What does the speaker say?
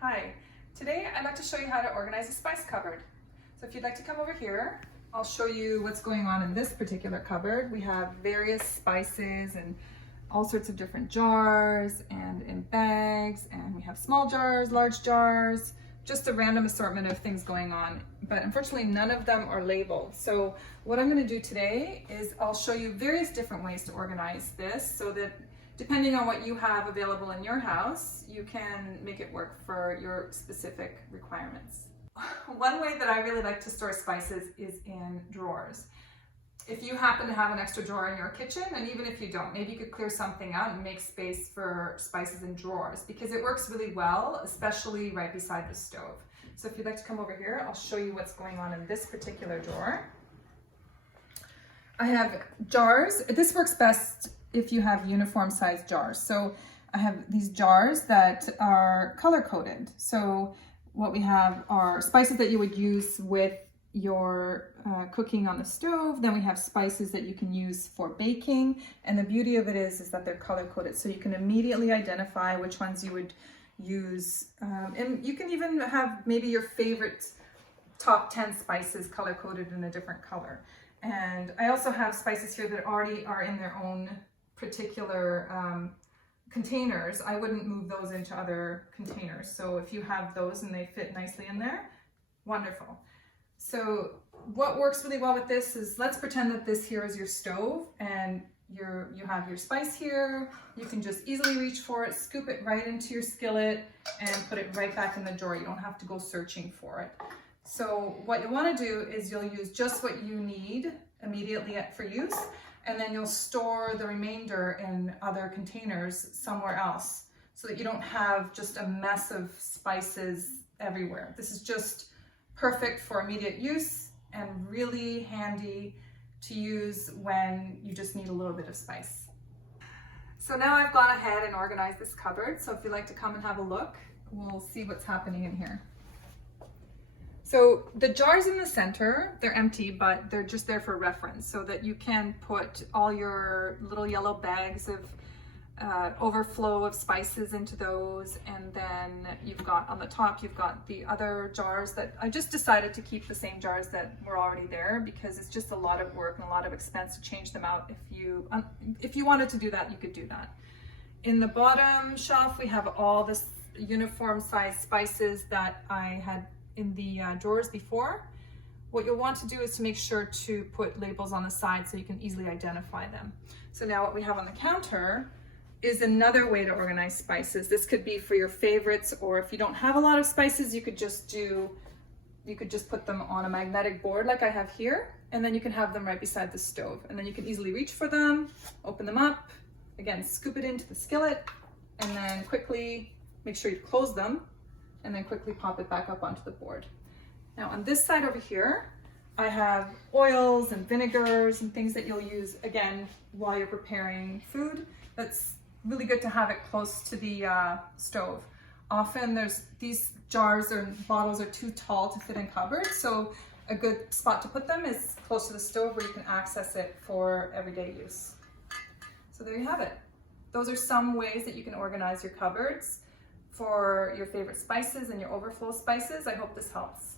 Hi, today I'd like to show you how to organize a spice cupboard. So if you'd like to come over here, I'll show you what's going on in this particular cupboard. We have various spices and all sorts of different jars and in bags, and we have small jars, large jars, just a random assortment of things going on. But unfortunately, none of them are labeled. So what I'm going to do today is I'll show you various different ways to organize this so that depending on what you have available in your house, you can make it work for your specific requirements. One way that I really like to store spices is in drawers. If you happen to have an extra drawer in your kitchen, and even if you don't, maybe you could clear something out and make space for spices in drawers because it works really well, especially right beside the stove. So if you'd like to come over here, I'll show you what's going on in this particular drawer. I have jars. This works best if you have uniform sized jars. So I have these jars that are color coded. So what we have are spices that you would use with your cooking on the stove. Then we have spices that you can use for baking. And the beauty of it is that they're color coded. So you can immediately identify which ones you would use. And you can even have maybe your favorite top 10 spices color coded in a different color. And I also have spices here that already are in their own particular containers. I wouldn't move those into other containers. So if you have those and they fit nicely in there, wonderful. So what works really well with this is, let's pretend that this here is your stove and you have your spice here. You can just easily reach for it, scoop it right into your skillet and put it right back in the drawer. You don't have to go searching for it. So what you want to do is you'll use just what you need immediately for use, and then you'll store the remainder in other containers somewhere else so that you don't have just a mess of spices everywhere. This is just perfect for immediate use and really handy to use when you just need a little bit of spice. So now I've gone ahead and organized this cupboard. So if you'd like to come and have a look, we'll see what's happening in here. So the jars in the center, they're empty, but they're just there for reference so that you can put all your little yellow bags of overflow of spices into those. And then you've got on the top, you've got the other jars that I just decided to keep the same jars that were already there because it's just a lot of work and a lot of expense to change them out. If you wanted to do that, you could do that. In the bottom shelf, we have all this uniform size spices that I had in the drawers before. What you'll want to do is to make sure to put labels on the side so you can easily identify them. So now what we have on the counter is another way to organize spices. This could be for your favorites, or if you don't have a lot of spices, you could just put them on a magnetic board like I have here, and then you can have them right beside the stove. And then you can easily reach for them, open them up, again, scoop it into the skillet, and then quickly make sure you close them, and then quickly pop it back up onto the board. Now on this side over here, I have oils and vinegars and things that you'll use again while you're preparing food. That's really good to have it close to the stove. Often these jars or bottles are too tall to fit in cupboards, so a good spot to put them is close to the stove where you can access it for everyday use. So there you have it. Those are some ways that you can organize your cupboards for your favorite spices and your overflow spices. I hope this helps.